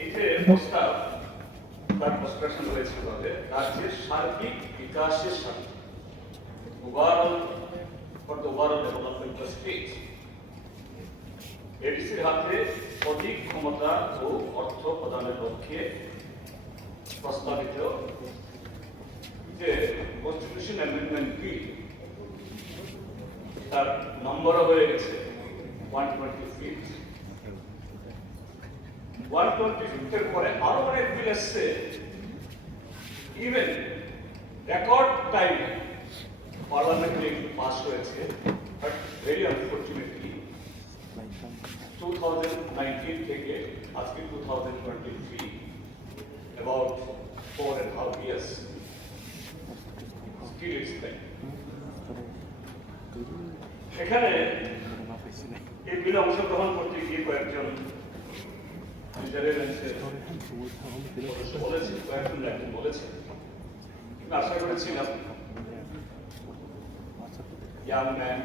এই যে প্রস্তাব তার প্রস্তাবনা হয়েছে বলে রাজ্যের সার্বিক বিকাশের সাথে overall for the overall development of state এডিসির হাতে অধিক ক্ষমতা ও অর্থ প্রদানের লক্ষ্যে প্রস্তাবিত যে কনস্টিটিউশন অ্যামেন্ডমেন্ট বিল তার নম্বরও হয়ে গেছে 125 125 এর পরে আরো অনেক বিল এসছে ইভেন রেকর্ড টাইম পার্লামেন্টে পাস হয়েছে বাট ভেরি আনফরচুনেটলি 2019 থেকে আজকে 2023 about 4.5 years still it's there এখানে এই বিলে অংশগ্রহণ করতে গিয়ে কয়েকজন বলেছেন আশা করেছিলাম young man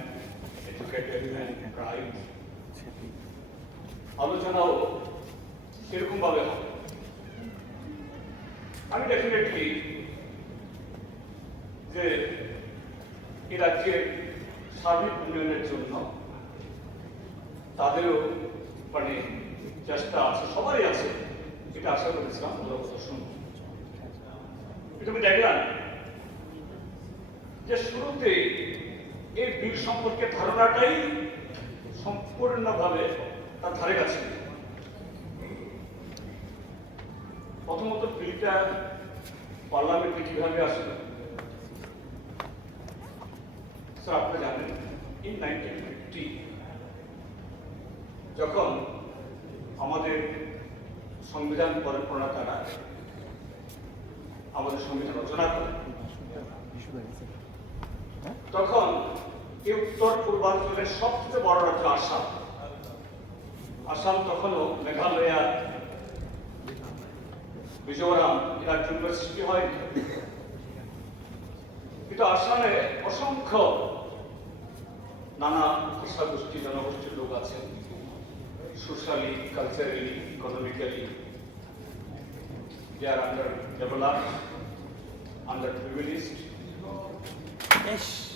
educated man bright আলোচনাও সেরকম ভাবে হবে আমি ডেফিনেটলি যে এই রাজ্যের সার্বিক উন্নয়নের জন্য তাদেরও মানে চেষ্টা আছে সবারই আছে এটা আশা করেছিলাম ওরা কথা শুনবো তুমি দেখলাম যে শুরুতে এই বিল সম্পর্কে ধারণাটাই সম্পূর্ণভাবে তার ধারে কাছে প্রথমত বিলটা পার্লামেন্টে কিভাবে আসলো স্যার আপনি জানেন ইন 1950 যখন আমাদের সংবিধান প্রণেতারা আমাদের সংবিধান রচনা করে তখন এই উত্তর পূর্বাঞ্চলের সবচেয়ে বড় রাজ্য আসাম আসাম তখনও মেঘালয়া মিজোরাম এ রাজ্যগুলোর সৃষ্টি হয়নি কিন্তু আসামে অসংখ্য নানা ভাষা গোষ্ঠী জনগোষ্ঠীর লোক আছেন socially culturally economically they are underdeveloped, underprivileged.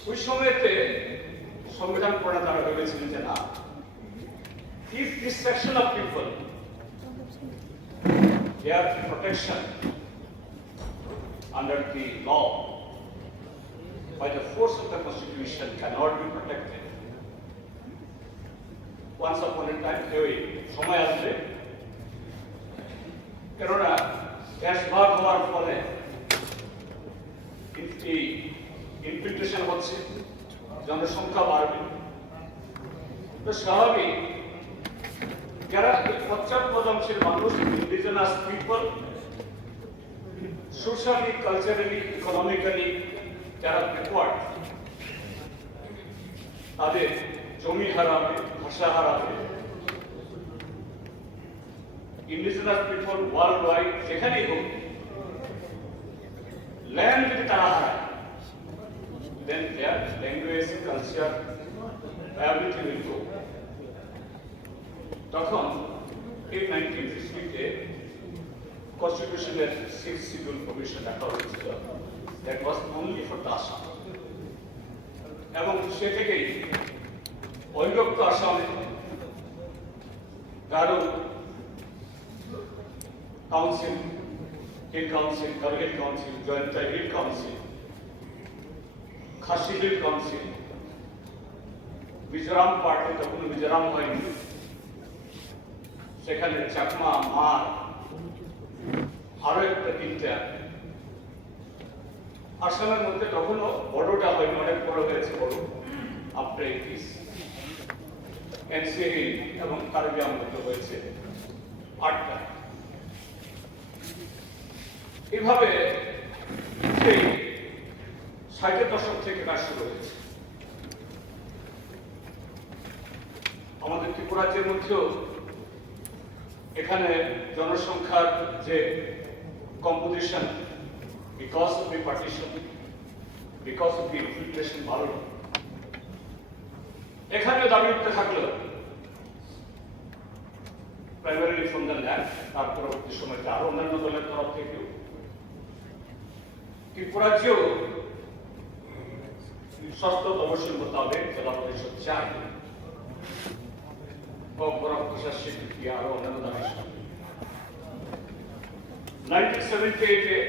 ওই সময়তে সংবিধান প্রণেতারা ভেবেছিলেন যে না if this section of people their protection under the law by the force of the constitution cannot be protected once upon a time সময় আসবে কেননা দেশ ভাগ হওয়ার ফলে ইনফিল্ট্রেশন হচ্ছে জনসংখ্যা বাড়বে তো স্বাভাবিক যারা পশ্চাৎপদ অংশের মানুষ indigenous people socially culturally economically যারা ব্যাকওয়ার্ড তাদের জমি হারাবে ভাষা হারাবে ইন্ডিজিনাস পিপল ওয়ার্ল্ড ওয়াইড যেখানেই হোক ল্যান্ড যদি তারা হারায় then their language culture everything will go তখন এই 1950-তে কনস্টিটিউশনের 6th শিডিউল প্রভিশন রাখা হয়েছিল that was only for the Assam এবং সে থেকেই অবিভক্ত আসামে গারো কাউন্সিল হিল কাউন্সিল ডাবল hill council joint hill council Khasi hill council Mizoram party তখন মিজোরাম হয়নি সেখানে চাকমা মার আরো একটা তিনটা আসামের মধ্যে তখনও বড়টা হয়নি অনেক বড় হয়েছে বড় আফটার 80s এনসিএ এবং কার্বি আংলতে হয়েছে 8টা এভাবে সেই 60-এর দশক থেকে কাজ শুরু হয়েছে আমাদের ত্রিপুরা রাজ্যের মধ্যেও এখানে জনসংখ্যার যে composition because of the partition because of the infiltration বাড়ল এখানেও দাবি উঠতে থাকলো primarily from the land, তার পরবর্তী সময়তে আরো অন্যান্য দলের তরফ থেকেও ত্রিপুরাজ্যেও ষষ্ঠ তহসিল মোতাবেক জেলা পরিষদ চাই বরফ প্রশাস স্বীকৃতি আরো অন্যান্য দাবি 1978-এ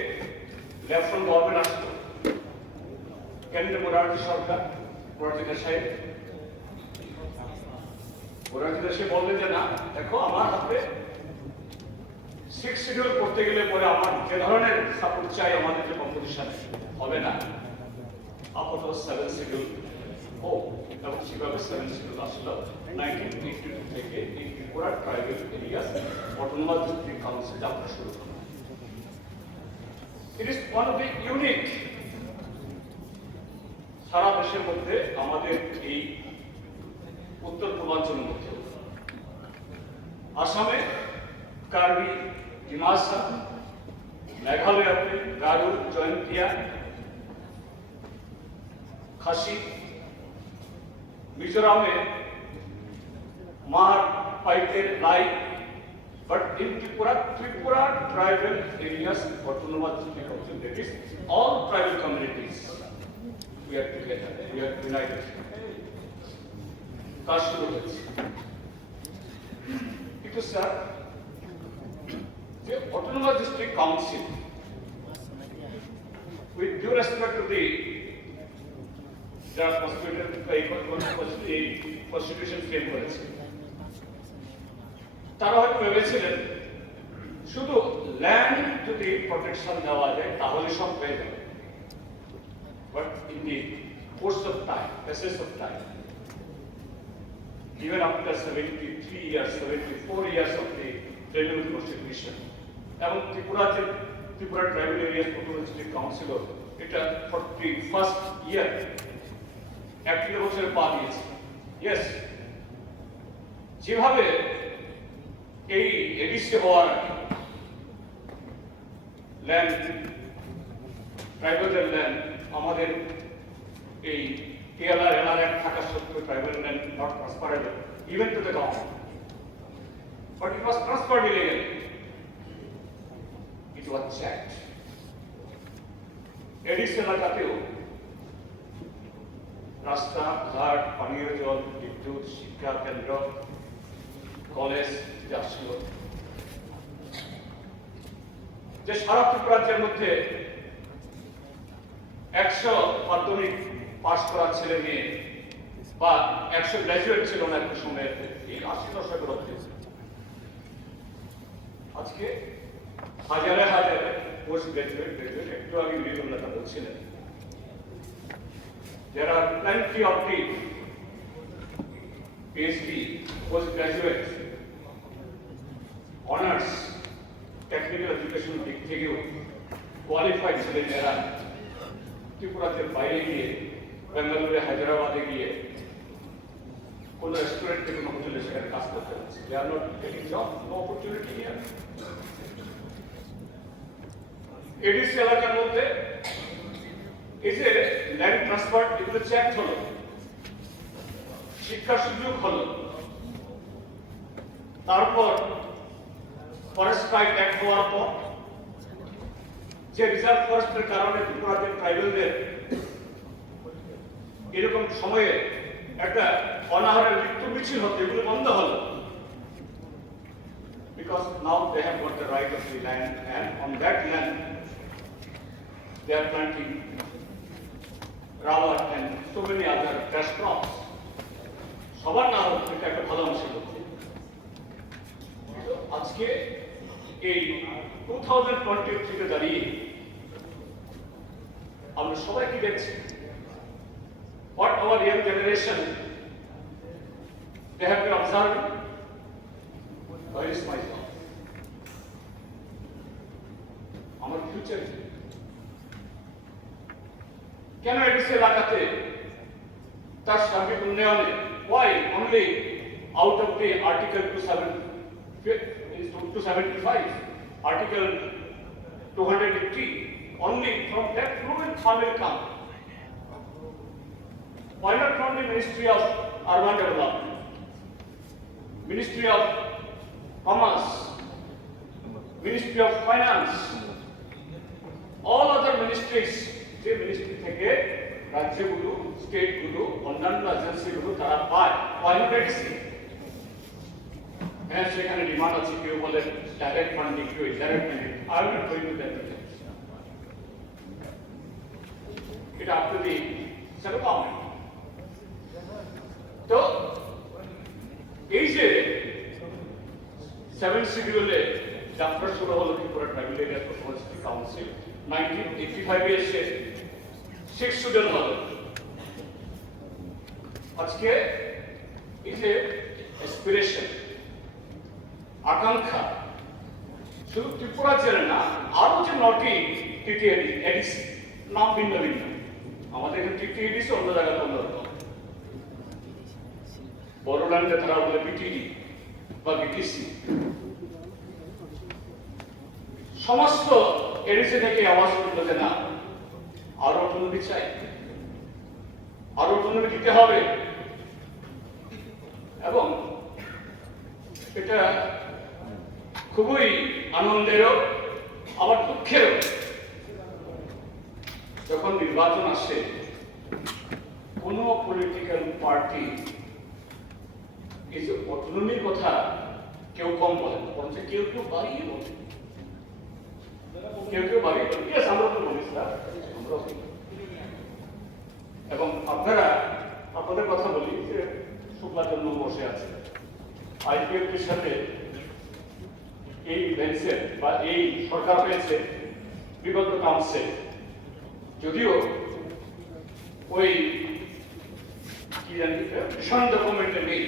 লেফটেন্যান্ট গভর্নমেন্ট আসলো, কেন্দ্রে মোরারজি সরকার, মোরারজি দেশাই বললেন যে না দেখো আমার হাতে 6 শিডিউল করতে গেলে পরে আমার যে ধরনের সাপোর্ট চাই আমাদের যে কম্পোজিশন হবে না, আপাতত 7 শিডিউল ও এবং সেভাবে 7 শিডিউল আসলো 1982 থেকে এই Tripura tribal areas autonomous district council যাত্রা শুরু করলো। It is one of the unique, সারা দেশের মধ্যে আমাদের এই উত্তর পূর্বাঞ্চলের মধ্যে আসামে কার্বি, ডিমাসা, মেঘালয়তে গারো, জয়ন্তিয়া, খাসি, মিজোরামে মার, পাইতে, লাই, but in Tripura tribal areas, autonomous district council, that is all tribal communities, we are together, we are united. কাজ শুরু হয়েছে কিন্তু স্যার যে autonomous district council, with due respect to the constitution frame করেছে, তারা হয়তো ভেবেছিলেন শুধু ল্যান্ড যদি প্রোটেকশন দেওয়া যায় তাহলে সব হয়ে যাবে, but in the course of time, passage of time, even after 73 years, 74 years of the tribal constitution, এবং Tripura tribal area autonomous district council এটা 41st ইয়ার 1 বছরে পা দিয়েছে। ইয়েস, যেভাবে এই এডিসি হওয়ার ল্যান্ড, ট্রাইবালদের ল্যান্ড, আমাদের এই PLR, LR Act থাকা সত্ত্বেও tribal land not transferable even to the government, but it was transferred illegally, it was checked. ADC এলাকাতেও রাস্তা ঘাট, পানীয় জল, বিদ্যুৎ, শিক্ষা কেন্দ্র, কলেজ আসলো, যে সারা ত্রিপুরাজ্যের মধ্যে 100 মাধ্যমিক পাশ করা ছেলে মেয়ে বা 100 গ্রাজুয়েট ছিল না একটা সময়, এই 80 দশকের মধ্যে আজকে হাজারে হাজারে পোস্ট গ্রাজুয়েট, একটু আগে বিরোধীরা বলছিলেন, there are plenty of the PhD, postgraduate, honors, technical education দিক থেকেও কোয়ালিফাইড ছেলেমেয়েরা ত্রিপুরাতে বাইরে গিয়ে, বেঙ্গালুরু, হায়দ্রাবাদে গিয়ে কোন রেস্টুরেন্টে, কোনো হোটেলে সেখানে কাজ করতে হচ্ছে। They are not getting job, no opportunity here. ADC এলাকার মধ্যে এই যে ল্যান্ড ট্রান্সফার, এগুলো চেক হলো, শিক্ষার সুযোগ হলো, তারপর ফরেস্ট রাইট অ্যাক্ট হওয়ার পর যে রিজার্ভ ফরেস্টের কারণে ত্রিপুরাদের ট্রাইবেলদের এরকম সময়ে একটা অনাহারের মৃত্যু মিছিল হতো, এগুলো বন্ধ হলো, because now they have got the right of the land and on that land they are planting rubber and so many other cash crops. সবার না হোক, এটা একটা ভালো অংশের লক্ষ্য। আজকে এই 2023 দাঁড়িয়ে আমরা সবাই কি দেখছি, what our young generation they have been observing, where is my job, আমার ফিউচার কেন এডিসি এলাকাতে তার সার্বিক উন্নয়নে, why only out of the article 275, article 280, only from that proven fund will come, why not from the Ministry of Urban Development, Ministry of Commerce, Ministry of Finance, all other ministries, যে ministry থেকে রাজ্যগুলো, স্টেটগুলো, অন্যান্য এজেন্সিগুলো তারা পায় medicine. হ্যাঁ, সেখানে demand আছে, কেউ বলে ডাইরেক্ট ফান্ডিং, কেউ indirect funding. I will going to that details. এটা up to the central government. তো এই যে 7 শিডিউলে যাত্রা শুরু হলো ত্রিপুরা ট্রাইবাল এরিয়া প্রশাসনিক কাউন্সিল, 1985 এ এসে 6 শিডিউল হলো। আজকে এই যে অ্যাসপিরেশন, আকাঙ্ক্ষা, শুধু ত্রিপুরা জেলে না, আরো যে 9টি এডিসি, নাম ভিন্ন ভিন্ন। আমাদের এখানে টিটিএডিসি, অন্য জায়গায় অন্যরকম। বড়োল্যান্ডে তারা বলে বিটিডি বা বিটিসি। সমস্ত এডিসি থেকে আওয়াজ উঠলো যে না, আরো অটোনমি চাই, আরো অটোনমি দিতে হবে। এবং এটা খুবই আনন্দেরও আবার দুঃখেরও, যখন নির্বাচন আসে কোন পলিটিক্যাল পার্টি এই যে অটোনমির কথা কেউ কম বলে, বরঞ্চ কেউ কেউ বাড়িয়ে বলে, কেউ কেউ বাড়িয়ে বলে। ইয়েস, আমরা তো বলি স্যার, এবং আপনারা আপনাদের কথা বলি যে শুক্লার জন্য বসে আছে আইপিএফটির সাথে এই বেঞ্চে বা এই সরকার হয়েছে বিগত কাউন্সিল, যদিও ওই কি জানি ভীষণ ডকুমেন্টে নেই,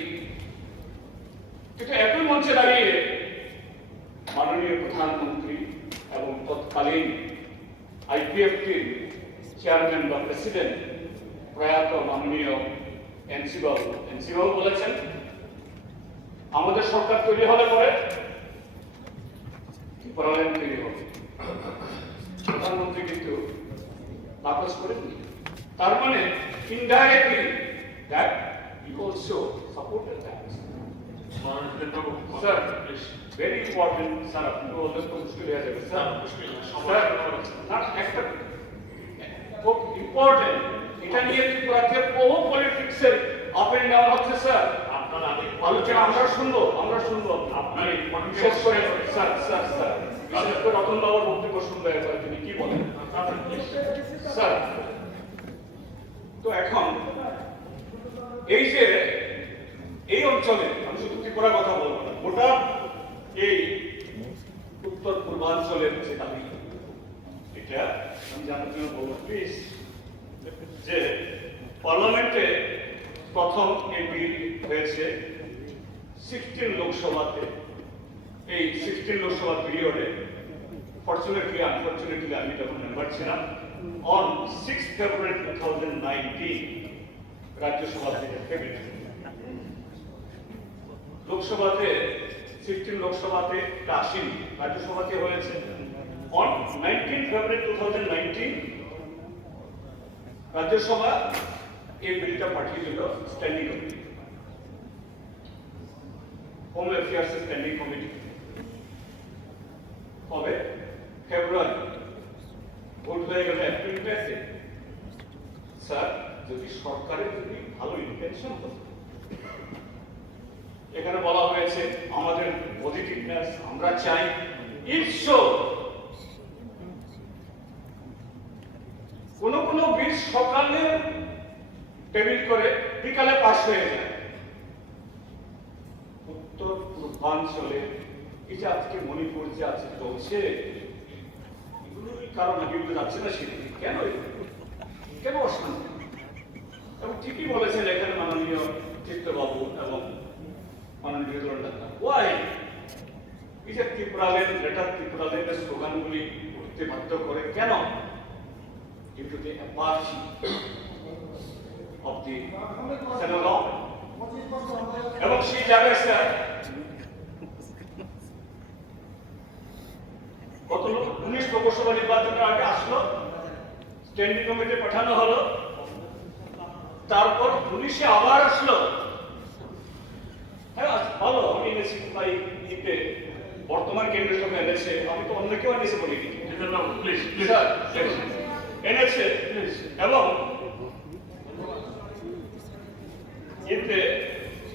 কিন্তু একই মঞ্চে দাঁড়িয়ে মাননীয় প্রধানমন্ত্রী এবং তৎকালীন আইপিএফটির চেয়ারম্যান বা প্রেসিডেন্ট প্রয়াত মাননীয় এনসি বাবু বলেছেন, আমাদের সরকার তৈরি হলে পরে ত্রিপুরাল্যান্ড তৈরি হবে। প্রধানমন্ত্রী কিন্তু নাকচ করেননি। তার মানে indirectly that you also supported that. Sir, very important sir, আপনি অলওয়েজ তো মুশকিল হয়ে যাবে স্যার। স্যার, না একটা খুব ইম্পর্টেন্ট, এটা নিয়ে ত্রিপুরাতে বহু পলিটিক্সের আপ এন্ড ডাউন হচ্ছে স্যার। আপনার আলোচনা আমরা শুনবো আপনি বিশেষ করে স্যার স্যার স্যার বিশেষ করে রতন বাবুর বক্তব্য শুনবো একবার, তিনি কি বলেন স্যার। তো এখন এই যে এই অঞ্চলে, আমি শুধু ত্রিপুরার কথা বলবো না, গোটা এই উত্তর পূর্বাঞ্চলের যে দাবি, এটা আমি জানার জন্য বলবো প্লিজ, যে পার্লামেন্টে প্রথম এই বিল হয়েছে 16 লোকসভাতে। এই 16 লোকসভা পিরিয়ডে ফরচুনেটলি আনফরচুনেটলি আমি তখন মেম্বার ছিলাম, অন 6 ফেব্রুয়ারি 2019 রাজ্যসভা থেকে ক্যাবিনেট। লোকসভাতে 16 লোকসভাতে এটা আসেনি, রাজ্যসভাতে হয়েছে। অন 19 ফেব্রুয়ারি 2019 রাজ্যসভা এই বিলটা পাঠিয়ে দিল standing committee, home affairs standing committee. কবে? ফেব্রুয়ারি। ভোট হয়ে গেল এপ্রিল-মে। স্যার, যদি সরকারের যদি ভালো ইন্টেনশন হতো, এখানে বলা হয়েছে আমাদের পজিটিভনেস, আমরা চাই ইটসো। কোন কোন বিল সকালে টেবিল করে বিকালে পাস হয়ে যায়। উত্তর পূর্বাঞ্চলে এই যে আজকে মণিপুর যে আছে চলছে, এগুলোর কারণ আমি যাচ্ছে না সেদিকে। কেন কেন অশান্তি? এবং ঠিকই বলেছেন এখানে মাননীয় চিত্রবাবু এবং মাননীয় জননেতা, ওয়াই এই যে ত্রিপুরাল্যান্ড, গ্রেটার ত্রিপুরাল্যান্ডের স্লোগানগুলি উঠতে বাধ্য করে কেন? Due to the apathy of the central government. এবং সেই জায়গায় স্যার কত লোক 19 লোকসভা নির্বাচনের আগে আসলো, স্ট্যান্ডিং কমিটি পাঠানো হলো, তারপর 19-এ আবার আসলো। হ্যাঁ, ভালো, আমি এনেছি এনএসপিতে বর্তমান কেন্দ্রীয় সরকার এনেছে, আমি তো অন্য কেউ এনেছে বলিনি, এনেছে এবং এতে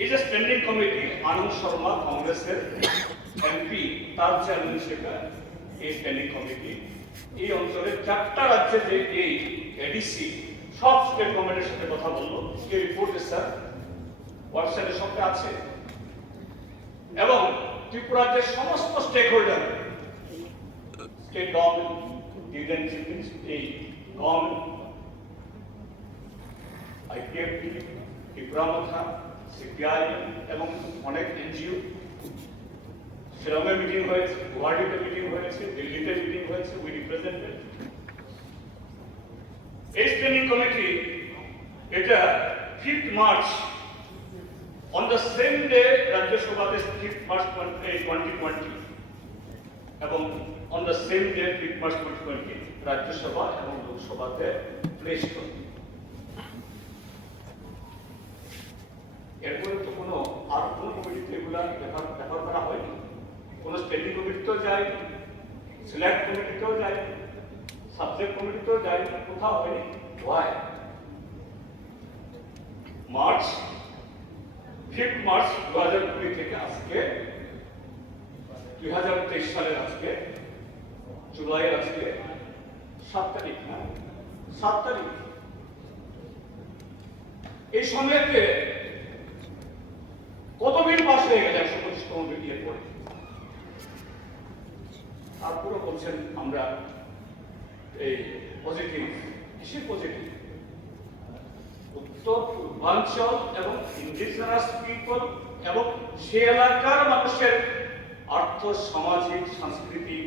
এই যে স্ট্যান্ডিং কমিটি আনন্দ শর্মা কংগ্রেসের এমপি তার চেয়ারম্যান হিসেবে এই স্ট্যান্ডিং কমিটি এই অঞ্চলের 4টা রাজ্যে যে এই এডিসি সব স্টেট গভর্নমেন্টের সাথে কথা বললো, এই রিপোর্ট স্যার ওয়েবসাইটে সবটা আছে এবং ত্রিপুরা রাজ্যের সমস্ত stakeholder, state government, dividend এই government, IPFT, Tripura Motha, CPI এবং অনেক এনজিও, শিলংয়ে মিটিং হয়েছে, গুয়াহাটিতে মিটিং হয়েছে, দিল্লিতে মিটিং হয়েছে, উই রিপ্রেজেন্টেড এই স্ট্যান্ডিং কমিটি। এটা 5th March on the same day রাজ্যসভাতে 5th March 2020 এবং on the same day 5th March 2020 Rajya Sabha এবং লোকসভাতে প্লেস করে। এরপরে তো কোনো আর কোনো কমিটিতে এগুলা রেফার করা হয়নি, কোনো স্ট্যান্ডিং কমিটিতেও যায়নি, সিলেক্ট কমিটিতেও যায়নি, সাবজেক্ট কমিটিতেও যায়নি, কোথাও হয়নি। ওয়াই? মার্চ 5th মার্চ 2020 থেকে আজকে 2023 সালের আজকে জুলাইয়ের আজকে 7 তারিখ না 7 তারিখ, এই সময়তে কত বিল পাস হয়ে গেছে 125তম বিলের পরে। তারপরে বলছেন আমরা এই পজিটিভ, কিসের পজিটিভ? উত্তর পূর্বাঞ্চল এবং ইন্ডিজিনাস পিপল এবং সে এলাকার মানুষের আর্থ সামাজিক সাংস্কৃতিক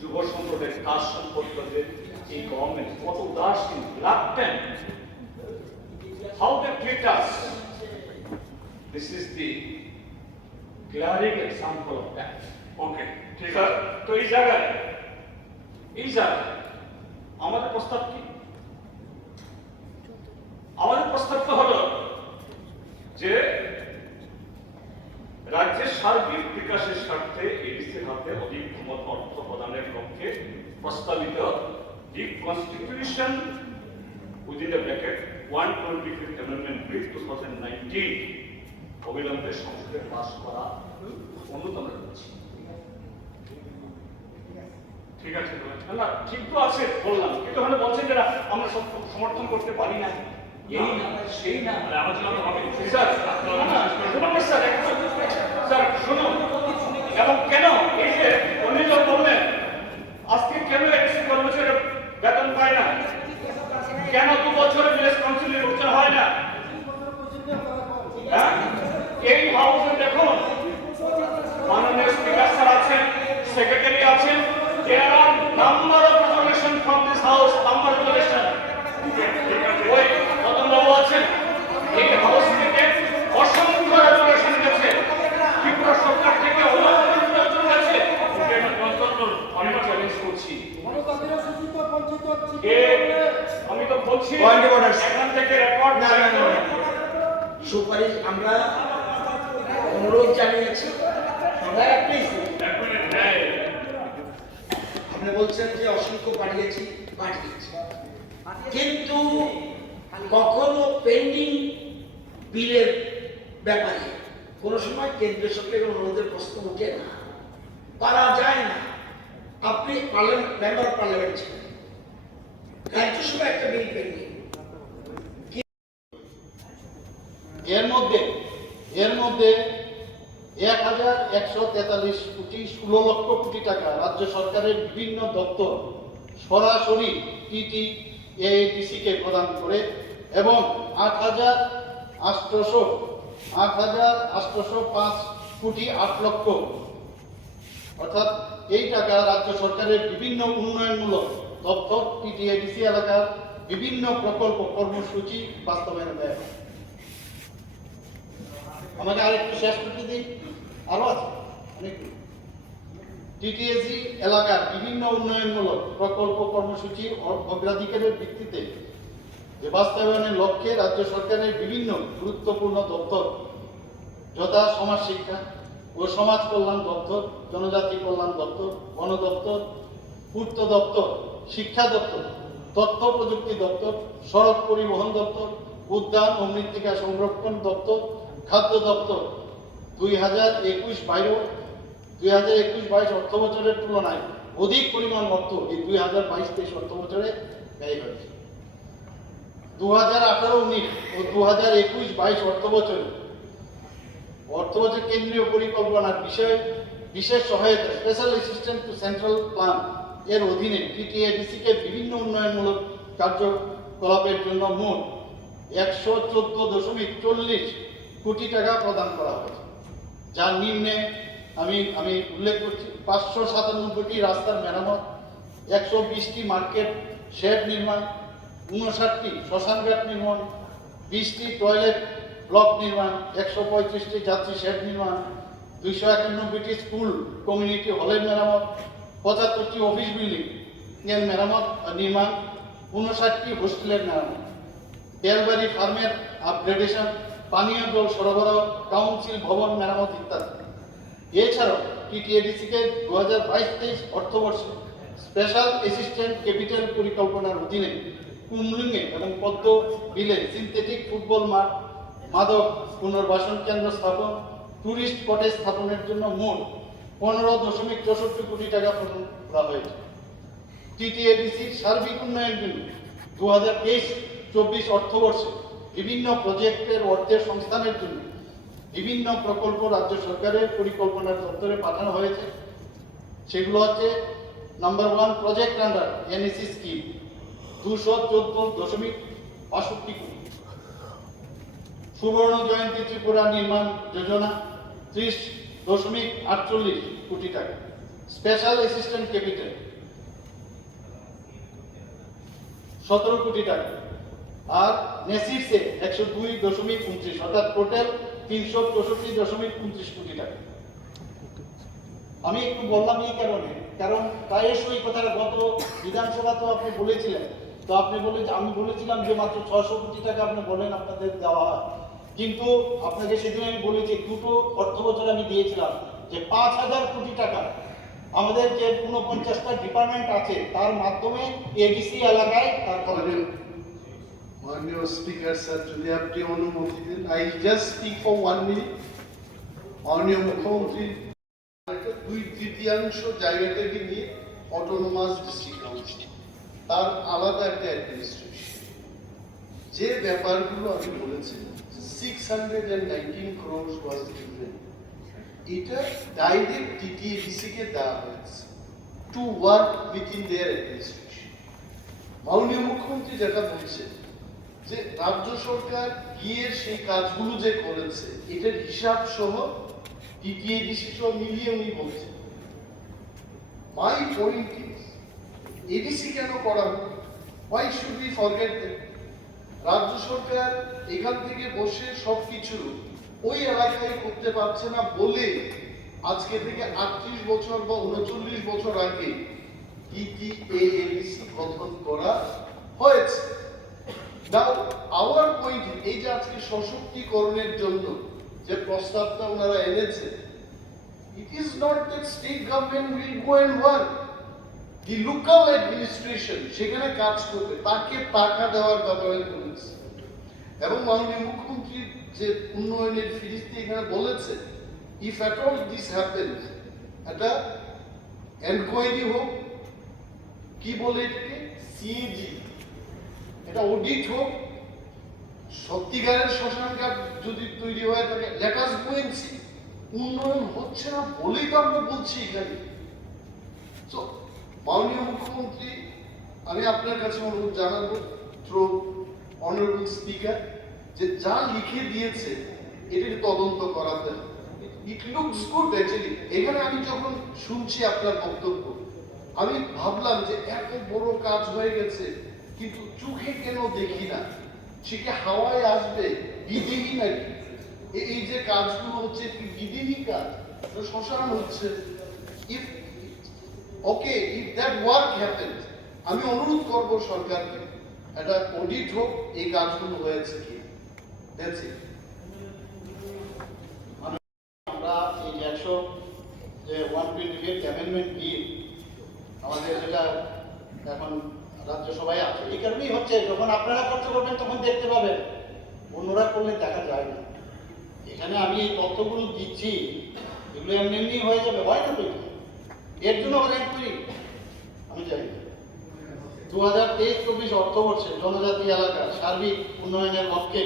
যুব সম্প্রদায়ের কাজ সম্পর্কে এই গভর্নমেন্ট কত উদাসীন, reluctant, how they treat us. This is the glaring example of that. Okay, ঠিক আছে। তো এই জায়গায় আমাদের প্রস্তাব কি? আমাদের প্রস্তাবটা হলো যে রাজ্যের সার্বিক বিকাশের স্বার্থে এডিসির হাতে অধিক ক্ষমতা অর্থ প্রদানের লক্ষ্যে প্রস্তাবিত reconstitution within the bracket 125th Amendment Bill 2019 অবিলম্বে সংসদে পাস করা অনুরোধ আমরা করছি। ঠিক আছে, না ঠিক তো আছে বললাম, কিন্তু ওখানে বলছেন যে আমরা সমর্থন করতে পারি না, এই না সেই না, আলোচনা তো হবে স্যার। স্যার শুনুন, এবং কেন এই যে উনি যখন বললেন আজকে কেন এডিসি কর্মচারী বেতন পায় না, কেন 2 বছরে ভিলেজ কাউন্সিল নির্বাচন হয় না? হ্যাঁ, এই হাউসে দেখুন মাননীয় স্পিকার স্যার আছেন, সেক্রেটারি আছেন, there are number of resolution from this house, number of resolution. ওই রতনবাবু আছেন, এই হাউস থেকে অসংখ্য রেজলিউশন গেছে, ত্রিপুরা সরকার থেকে রেজলিউশন গেছে। আমি চ্যালেঞ্জ করছি, আমি তো বলছি এখান থেকে রেকর্ড না সুপারিশ আমরা অনুরোধ জানিয়েছি। আপনি বলছেন যে অসংখ্য পাঠিয়েছি, কিন্তু কখনো পেন্ডিং বিলের ব্যাপারে কোন সময় কেন্দ্রীয় সরকারের অনুরোধের প্রশ্ন উঠে না, পারা যায় না। আপনি মেম্বার অফ পার্লামেন্ট ছিলেন, রাজ্যসভা একটা বিল পেন্ডিং, এর মধ্যে 1143 কোটি 16 লক্ষ কোটি টাকা রাজ্য সরকারের বিভিন্ন দপ্তর সরাসরি টিটিএডিসিকে প্রদান করে এবং 8,805 কোটি 8 লক্ষ, অর্থাৎ এই টাকা রাজ্য সরকারের বিভিন্ন উন্নয়নমূলক দপ্তর টিটিএডিসি এলাকার বিভিন্ন প্রকল্প কর্মসূচি বাস্তবায়নে দেয়। আমাকে আরেকটু শেষ করতে দিন, আরো আছে অনেকগুলো। টিটিএসি এলাকার বিভিন্ন উন্নয়নমূলক প্রকল্প কর্মসূচি অগ্রাধিকারের ভিত্তিতে যে বাস্তবায়নের লক্ষ্যে রাজ্য সরকারের বিভিন্ন গুরুত্বপূর্ণ দপ্তর যথা সমাজ শিক্ষা ও সমাজ কল্যাণ দপ্তর, জনজাতি কল্যাণ দপ্তর, বন দপ্তর, পূর্ত দপ্তর, শিক্ষা দপ্তর, তথ্য প্রযুক্তি দপ্তর, সড়ক পরিবহন দপ্তর, উদ্যান ও মৃত্তিকা সংরক্ষণ দপ্তর, খাদ্য দপ্তর 2021-22 অর্থ বছরের তুলনায় অধিক পরিমাণ অর্থ এই 2022-23 অর্থ বছরে ব্যয় হয়েছে। 2018-19 ও 2021-22 অর্থ বছর কেন্দ্রীয় পরিকল্পনার বিষয়ে বিশেষ সহায়তা special assistant to central plan এর অধীনে টিটিএডিসি কে বিভিন্ন উন্নয়নমূলক কার্যকলাপের জন্য মোট 114.40 কোটি টাকা প্রদান করা হয়েছে, যার নিম্নে আমি উল্লেখ করছি 597টি রাস্তার মেরামত, 120টি মার্কেট শেড নির্মাণ, 59টি শ্মশানঘাট নির্মাণ, 20টি টয়লেট ব্লক নির্মাণ, 135টি যাত্রী শেড নির্মাণ, 291টি স্কুল কমিউনিটি হলের মেরামত, 75টি অফিস বিল্ডিং এর মেরামত নির্মাণ, 59টি হোস্টেলের মেরামত, বেলবাড়ি ফার্মের আপগ্রেডেশন, পানীয় জল সরবরাহ, কাউন্সিল ভবন মেরামত ইত্যাদি। এছাড়াও টিটিএডিসি কে 2022-23 অর্থবর্ষে স্পেশাল অ্যাসিস্ট্যান্ট ক্যাপিটাল পরিকল্পনার অধীনে কুমলিংয়ে এবং পদ্ম বিলে সিনথেটিক ফুটবল মাঠ, মাদক পুনর্বাসন কেন্দ্র স্থাপন, টুরিস্ট কটেজ স্থাপনের জন্য মোট 15.64 কোটি টাকা প্রদান করা হয়েছে। টিটিএডিসির সার্বিক উন্নয়নের জন্য 2023-24 অর্থবর্ষে বিভিন্ন প্রজেক্টের অর্থের সংস্থানের জন্য বিভিন্ন প্রকল্প রাজ্য সরকারের পরিকল্পনার দপ্তরে পাঠানো হয়েছে। সেগুলো হচ্ছে number 1 project under NAC scheme 214.62 কোটি, সুবর্ণ জয়ন্তী ত্রিপুরা নির্মাণ যোজনা 30.48 কোটি টাকা, স্পেশাল অ্যাসিস্ট্যান্ট ক্যাপিটাল 17 কোটি টাকা, আর নেসিসে 102.29 অর্থাৎ টোটাল 364.29 কোটি টাকা। আমি একটু বললাম এই কারণে, কারণ প্রায়শই এই কথাটা গত বিধানসভাতেও আপনি বলেছিলেন, তো আপনি আমি বলেছিলাম যে মাত্র 600 কোটি টাকা আপনি বলেন আপনাদের দেওয়া হয়, কিন্তু আপনাকে সেদিন আমি বলেছি দুটো অর্থ বছর আমি দিয়েছিলাম যে 5,000 কোটি টাকা আমাদের যে 49টা ডিপার্টমেন্ট আছে তার মাধ্যমে এডিসি এলাকায় তার মাননীয় স্পিকার স্যার, যদি আপনি অনুমতি দেন, আই জাস্ট স্পিক ফর 1 মিনিট। মাননীয় মুখ্যমন্ত্রী 2/3 জায়গাটাকে নিয়ে অটোনোমাস ডিস্ট্রিক্ট কাউন্সিল, তার আলাদা একটা অ্যাডমিনিস্ট্রেশন, যে ব্যাপারগুলো আমি বলেছি 619 crores was given, এটা ডাইরেক্ট টিটিএডিসি কে দেওয়া হয়েছে to work within their administration. মাননীয় মুখ্যমন্ত্রী যেটা বলছে যে রাজ্য সরকার গিয়ে সেই কাজগুলো যে করেছে এটার হিসাব সহ টিটিএডিসি সহ মিলিয়ে উনি বলছেন। মাই পয়েন্ট ইজ এডিসি কেন করা হলো? Why should we forget that? রাজ্য সরকার এখান থেকে বসে সবকিছু ওই এলাকায় করতে পারছে না বলে আজকে থেকে 38 বছর বা 39 বছর আগে টিটিএডিসি গঠন করা হয়েছে। নাও আওয়ার পয়েন্ট, এই যে আজকে সশক্তিকরণের জন্য যে প্রস্তাবটা ওনারা এনেছে, it is not that state government will go and work, the local administration সেখানে কাজ করবে, তাকে টাকা দেওয়ার ব্যাপারে বলেছে। এবং মাননীয় মুখ্যমন্ত্রী যে উন্নয়নের ফিরিস্তি এখানে বলেছে, if at all this happens, একটা এনকোয়ারি হোক, কি বলে এটাকে, সিএজি, এটা অডিট হোক, সত্যিকারের শ্মশানঘাট যদি তৈরি হয় থাকে, let us go and see. উন্নয়ন হচ্ছে না বলেই তো আমরা বলছি এখানে। তো মাননীয় মুখ্যমন্ত্রী, আমি আপনার কাছে অনুরোধ জানাবো থ্রু অনারেবল স্পিকার, যে যা লিখে দিয়েছে এটির তদন্ত করাতে। It looks good actually. এখানে আমি যখন শুনছি আপনার বক্তব্য, আমি ভাবলাম যে এত বড় কাজ হয়ে গেছে কিন্তু চোখে কেন দেখি না? সে কি হাওয়ায় আসবে? বিধিহীন নাকি? এই যে কাজগুলো হচ্ছে কি বিধিহীন কাজ? শ্মশান হচ্ছে। If okay, if that work happens, আমি অনুরোধ করবো সরকারকে একটা অডিট হোক এই কাজগুলো হয়েছে কি। That's it. যে 128 অ্যামেন্ডমেন্ট বিল আমাদের যেটা এখন রাজ্যসভায় আছে, এই কারণেই হচ্ছে যখন আপনারা খরচ করবেন তখন দেখতে পাবেন, অন্যরা করলে দেখা যায় না। এখানে আমি এই তথ্যগুলো দিচ্ছি, এগুলো এমনি এমনি হয়ে যাবে, হয় না তো? এর জন্য অনেক করি আমি জানি। 2023-24 অর্থবর্ষে জনজাতি এলাকার সার্বিক উন্নয়নের লক্ষ্যে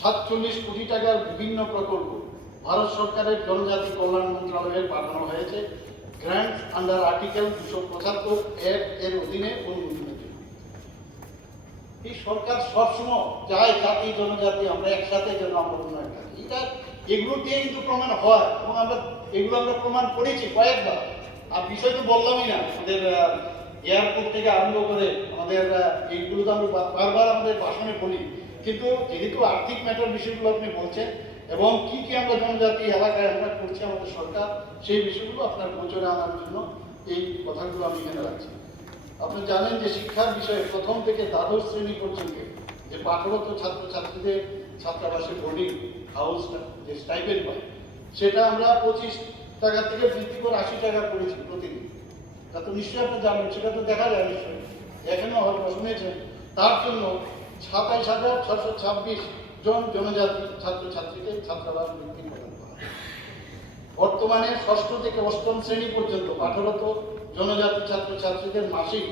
47 কোটি টাকার বিভিন্ন প্রকল্প ভারত সরকারের জনজাতি কল্যাণ মন্ত্রণালয়ে পাঠানো হয়েছে গ্র্যান্টস আন্ডার আর্টিকেল 275 এর অধীনে অনুমোদনের জন্য। এই সরকার সবসময় চায় জাতি জনজাতি আমরা একসাথে যেন আমরা উন্নয়ন করি, এগুলো দিয়ে কিন্তু প্রমাণ হয় এবং এগুলো আমরা প্রমাণ করেছি কয়েকবার। আর বিষয় তো বললামই না, আমাদের এয়ারপোর্ট থেকে আরম্ভ করে আমাদের এইগুলো তো আমরা বারবার আমাদের ভাষণে বলি, কিন্তু যেহেতু আর্থিক ম্যাটার বিষয়গুলো আপনি বলছেন এবং কি কি আমরা জনজাতি এলাকায় আমরা করছি আমাদের সরকার, সেই বিষয়গুলো আপনার গোচরে আনার জন্য এই কথাগুলো আমি এখানে রাখছি। আপনি জানেন যে শিক্ষার বিষয়ে প্রথম থেকে দ্বাদশ শ্রেণী পর্যন্ত যে পাঠরত ছাত্রছাত্রীদের ছাত্রাবাসে বোর্ডিং হাউস যে স্টাইপেন্ড পায়, সেটা আমরা 25 টাকা থেকে বৃদ্ধি করে 80 টাকা করেছি প্রতিদিন। তা তো নিশ্চয়ই আপনি জানেন, সেটা তো দেখা যায় নিশ্চয়ই, এখনো হয়তো শুনেছেন। তার জন্য 27,626 জন জনজাতি ছাত্রছাত্রীকে ছাত্রাবাস বৃত্তি প্রদান করা। বর্তমানে 6ষ্ঠ থেকে 8ম শ্রেণী পর্যন্ত পাঠরত জনজাতি ছাত্রছাত্রীদের মাসিক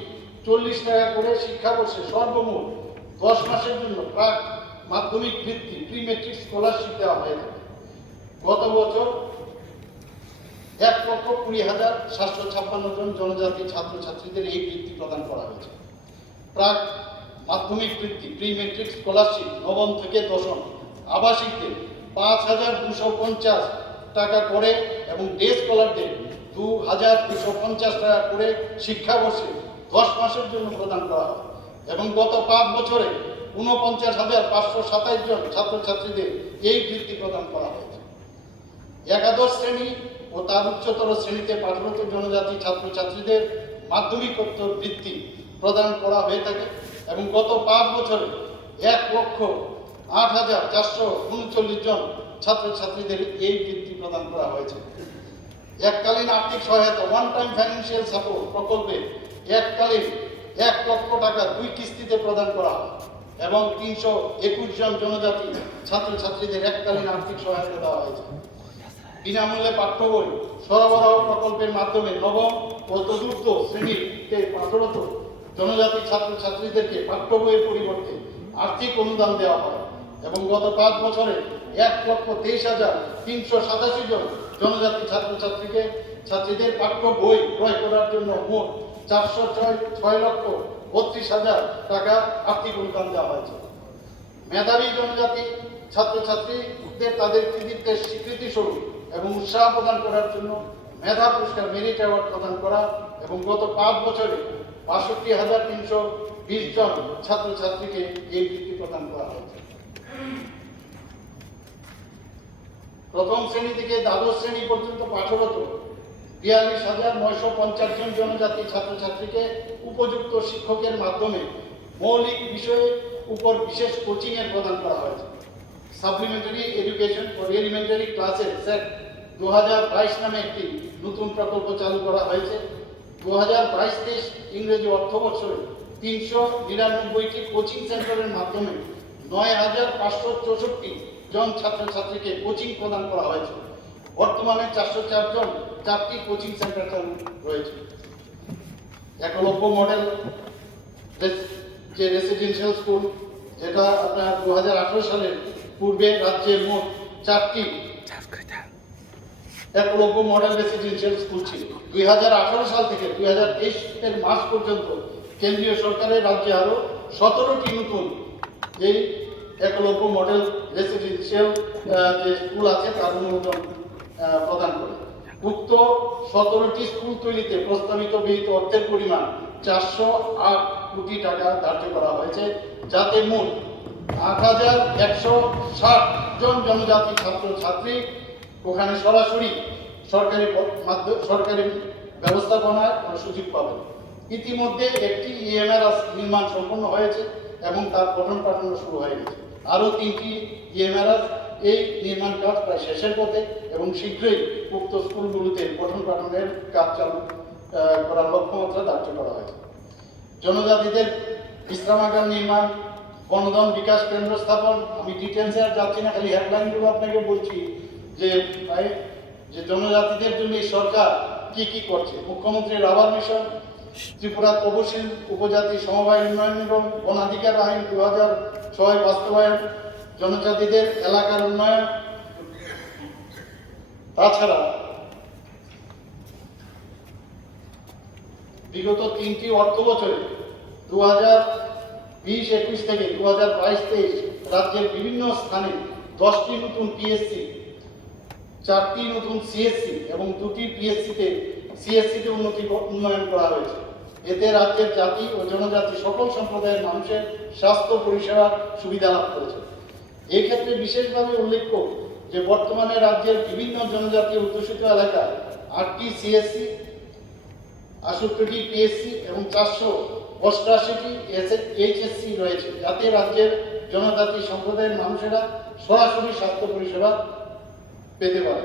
40 টাকা করে শিক্ষাবর্ষে সর্বমোট 10 মাসের জন্য প্রাক মাধ্যমিক বৃত্তি প্রি মেট্রিক স্কলারশিপ দেওয়া হয়ে থাকে। গত বছর 1,20,756 জন জনজাতি ছাত্রছাত্রীদের এই বৃত্তি প্রদান করা হয়েছে। প্রাক মাধ্যমিক বৃত্তি প্রি মেট্রিক স্কলারশিপ নবম থেকে দশম আবাসিকদের 5,250 টাকা করে এবং ডে স্কলারদের 2,250 টাকা করে শিক্ষাবর্ষে 10 মাসের জন্য প্রদান করা হয় এবং গত 5 বছরে 49,527 জন ছাত্রছাত্রীদের এই বৃত্তি প্রদান করা হয়েছে। একাদশ শ্রেণী ও তার উচ্চতর শ্রেণীতে পাঠরত জনজাতি ছাত্রছাত্রীদের মাধ্যমিকোত্তর বৃত্তি প্রদান করা হয়ে থাকে এবং গত 5 বছরে 1,08,439 জন ছাত্রছাত্রীদের এই বৃত্তি প্রদান করা হয়েছে। এককালীন আর্থিক সহায়তা ওয়ান টাইম ফাইন্যান্সিয়াল সাপোর্ট প্রকল্পে এককালীন 1 লক্ষ টাকা 2 কিস্তিতে প্রদান করা হয় এবং 321 জন জনজাতি ছাত্রছাত্রীদের এককালীন আর্থিক সহায়তা দেওয়া হয়েছে। বিনামূল্যে পাঠ্য বই সরবরাহ প্রকল্পের মাধ্যমে নবম ও চতুর্থ শ্রেণীতে পাঠরত জনজাতি ছাত্রছাত্রীদেরকে পাঠ্য বইয়ের পরিবর্তে আর্থিক অনুদান দেওয়া হয় এবং গত 5 বছরে 1,23,387 জন জনজাতি ছাত্রীদের পাঠ্য বই ক্রয় করার জন্য মোট 406,32,000 টাকা আর্থিক অনুদান দেওয়া হয়েছে। মেধাবী জনজাতি ছাত্রছাত্রীদের তাদের কৃতিত্বের স্বীকৃতি স্বরূপ এবং উৎসাহ প্রদান করার জন্য মেধা পুরস্কার মেরিট অ্যাওয়ার্ড প্রদান করা এবং গত 5 বছরে 62,320 জন ছাত্রছাত্রীকে এই বৃত্তি প্রদান করা হয়েছে। প্রথম শ্রেণী থেকে দ্বাদশ শ্রেণী পর্যন্ত পাঠরত 42,950 জন জনজাতি ছাত্রছাত্রীকে উপযুক্ত শিক্ষকের মাধ্যমে মৌলিক বিষয়ের উপর বিশেষ কোচিং এর প্রদান করা হয়েছে। Supplementary education for elementary classes set 2022 নামে একটি নতুন প্রকল্প চালু করা হয়েছে। 2022-23 ইংরেজি অর্থবর্ষে 399টি কোচিং সেন্টারের মাধ্যমে 9,564 জন ছাত্রছাত্রীকে কোচিং প্রদান করা হয়েছে। বর্তমানে 404 জন 4টি কোচিং সেন্টার চালু রয়েছে। একলব্য মডেল যে রেসিডেন্সিয়াল স্কুল, যেটা আপনার 2018 সালের পূর্বে রাজ্যের মোট 4টি একলব্য মডেল রেসিডেন্সিয়াল স্কুল ছিল। 2018 সাল থেকে 2023 এর মার্চ পর্যন্ত কেন্দ্রীয় সরকারের রাজ্যে আরো 17টি নতুন এই একলব্য মডেল রেসিডেন্সিয়াল যে স্কুল আছে তার অনুমোদন প্রদান করে। উক্ত 17টি স্কুল তৈরিতে প্রস্তাবিত ব্যয়িত অর্থের পরিমাণ 408 কোটি টাকা ধার্য করা হয়েছে, যাতে মোট 8,160 জন জনজাতি ছাত্রছাত্রী ওখানে সরাসরি সরকারি ব্যবস্থাপনায় সুযোগ পাবেন। ইতিমধ্যে একটি ইএমআরএস নির্মাণ সম্পন্ন হয়েছে এবং তার পঠন পাঠন শুরু হয়ে গেছে। আরও 3টি ইএমআরএস এই নির্মাণ কাজ প্রায় শেষের পথে এবং শীঘ্রই উক্ত স্কুলগুলোতে পঠন পাঠনের কাজ চালু করার লক্ষ্যমাত্রা ধার্য করা হয়েছে। জনজাতিদের বিশ্রামাগার নির্মাণ, বনধন বিকাশ কেন্দ্র স্থাপন, আমি ডিটেলসে আর যাচ্ছি না, খালি হেডলাইনগুলো আপনাকে বলছি যে জনজাতিদের জন্য এই সরকার কি কি করছে। মুখ্যমন্ত্রীর আবাস মিশন, ত্রিপুরা তপশিল উপজাতি সমবায় উন্নয়ন এবং বনাধিকার আইন 2006 বাস্তবায়ন, জনজাতিদের এলাকার উন্নয়ন। তাছাড়া বিগত 3টি অর্থ বছরে 2020-21 থেকে 2022-23 রাজ্যের বিভিন্ন স্থানে 10টি নতুন পিএসসি, 4টি নতুন সিএসসি এবং 2টি সিএসসিতে উন্নয়ন করা হয়েছে। এতে রাজ্যের জাতি ও জনজাতি সকল সম্প্রদায়ের মানুষের স্বাস্থ্য পরিষেবার সুবিধা লাভ করেছে। এই ক্ষেত্রে বিশেষভাবে উল্লেখ্য যে বর্তমানে রাজ্যের বিভিন্ন জনজাতি অধ্যুষিত এলাকায় 8টি সিএসসি, 68টি পিএসসি এবং 488টি এইচএসসি রয়েছে, যাতে রাজ্যের জনজাতি সম্প্রদায়ের মানুষেরা সরাসরি স্বাস্থ্য পরিষেবা পেতে পারে।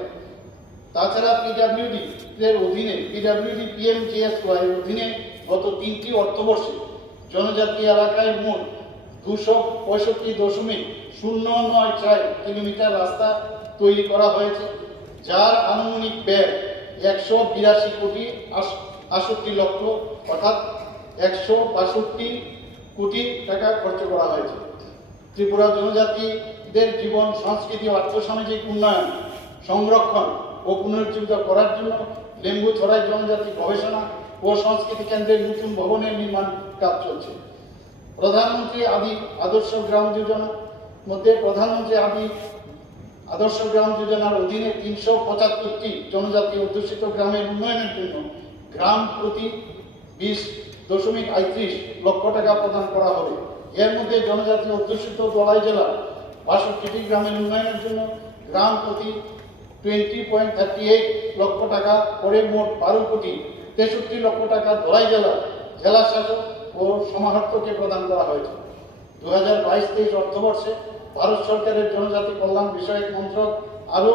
তাছাড়া পিডব্লিউডি এর অধীনে পিডব্লিউডি পিএমজিএসওয়াই এর অধীনে গত 3টি অর্থবর্ষে জনজাতি এলাকায় মোট 265.094 কিলোমিটার রাস্তা তৈরি করা হয়েছে, যার আনুমানিক ব্যয় 182.68 কোটি অর্থাৎ 162 কোটি টাকা খরচ করা হয়েছে। ত্রিপুরা জনজাতিদের জীবন, সংস্কৃতি ও আর্থসামাজিক উন্নয়ন, সংরক্ষণ ও পুনরুজ্জীবিত করার জন্য লেম্বুছড়াই জনজাতি গবেষণা ও সংস্কৃতি কেন্দ্রের নতুন ভবনের নির্মাণ কাজ চলছে। প্রধানমন্ত্রী আদি আদর্শ গ্রাম যোজনা মধ্যে প্রধানমন্ত্রী আদি আদর্শ গ্রাম যোজনার অধীনে 375টি জনজাতি অধ্যুষিত গ্রামের উন্নয়নের জন্য গ্রাম প্রতি 20.35 লক্ষ টাকা প্রদান করা হবে। এর মধ্যে জনজাতি অধ্যুষিত দলাই জেলার 62টি গ্রামের উন্নয়নের জন্য গ্রাম প্রতি 20.38 লক্ষ টাকা করে মোট 12.63 লক্ষ টাকা দলাই জেলার জেলা শাসক ও সমাহর্তকে প্রদান করা হয়েছে। 2022-23 অর্থবর্ষে ভারত সরকারের জনজাতি কল্যাণ বিষয়ক মন্ত্রক আরও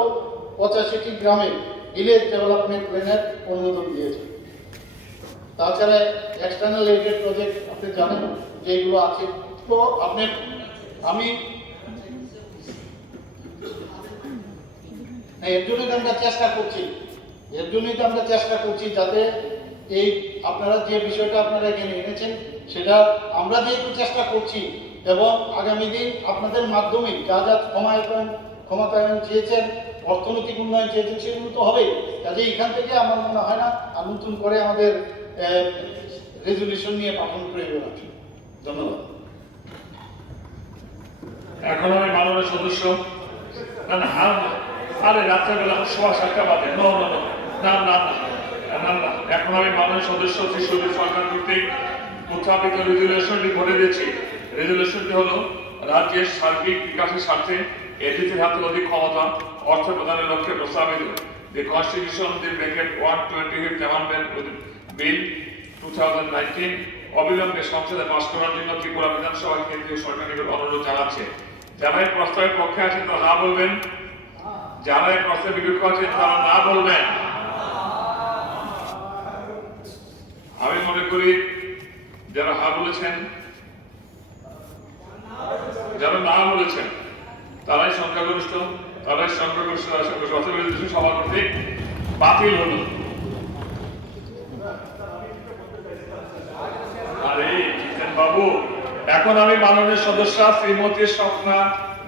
85টি গ্রামে ভিলেজ ডেভেলপমেন্ট প্ল্যানের অনুমোদন দিয়েছে। তাছাড়া এক্সটার্নাল এইডেড প্রজেক্ট আপনি জানেন যেগুলো আছে। তো আমি এর জন্যই তো আমরা চেষ্টা করছি যাতে এই আপনারা যে বিষয়টা আপনারা এখানে এনেছেন সেটা আমরা যেহেতু চেষ্টা করছি এবং আগামী দিন আপনাদের মাধ্যমে যা যা ক্ষমতায়ন চেয়েছেন, অর্থনৈতিক উন্নয়ন চেয়েছেন, সেগুলো তো হবে। কাজে এখান থেকে আমার মনে হয় না আর নতুন করে আমাদের রেজলিউশন নিয়ে পাঠানোর প্রয়োজন আছে। ধন্যবাদ। এখন আমি মাননীয় সদস্য আরে রাত্রেবেলা 7:15 বাজে না, এখন আমি মাননীয় সদস্য শিশুদের সরকার কর্তৃক উত্থাপিত রেজুলেশনটি ভোটে দিয়েছি। রেজুলেশনটি হলো রাজ্যের সার্বিক বিকাশের স্বার্থে এডিসির হাতে অধিক ক্ষমতা অর্থ প্রদানের লক্ষ্যে প্রস্তাবিত The Constitution of the Bracket 125th Amendment Bill 2019 অবিলম্বে সংসদে পাস করার জন্য ত্রিপুরা বিধানসভায় কেন্দ্রীয় সরকার নিকট অনুরোধ জানাচ্ছে। যারা এই প্রস্তাবের পক্ষে আছেন তারা না বলবেন, যারা এই প্রস্তাবের বিপক্ষে আছেন তারা না বলবেন। আমি মনে করি যারা হা বলেছেন, যারা না বলেছেন তারাই সংখ্যাগরিষ্ঠ, সভা কর্তৃক বাতিল হল। আরে জিতেন বাবু, এখন আমি মাননীয় সদস্য শ্রীমতী স্বপ্না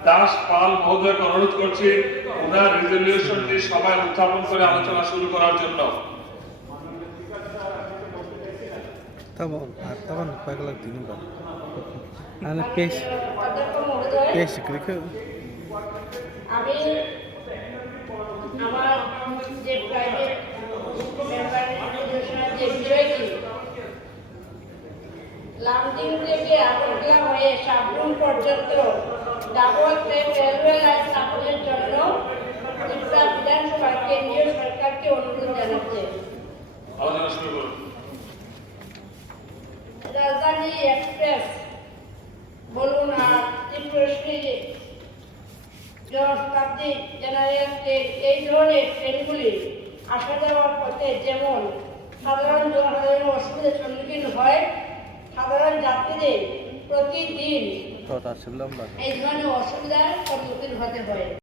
দাস পাল মহোদয়কে অনুরোধ করছি ওনার রেজলিউশনটি সভায় উত্থাপন করে আলোচনা শুরু করার জন্য। Taban paglag tinugan. Ana pesh আমি আমার যে প্রাইভেট মেম্বার যে বিষয়টি লামডিং থেকে আগরতলা হয়ে সাবরুম পর্যন্ত ডাবল ট্রেন রেলওয়ে লাইন স্থাপনের জন্য ত্রিপুরা বিধানসভা কেন্দ্রীয় সরকারকে অনুরোধ জানাচ্ছে। রাজধানী এক্সপ্রেস বলুন আর ত্রিপুরা শতাব্দী জেনারেল ট্রেন, এই ধরনের ট্রেনগুলি আসা যাওয়ার পথে যেমন সাধারণ জনসাধারণের অসুবিধার সম্মুখীন হয়, সাধারণ যাত্রীদের প্রতিদিন এই ধরনের অসুবিধার সম্মুখীন হতে হয়।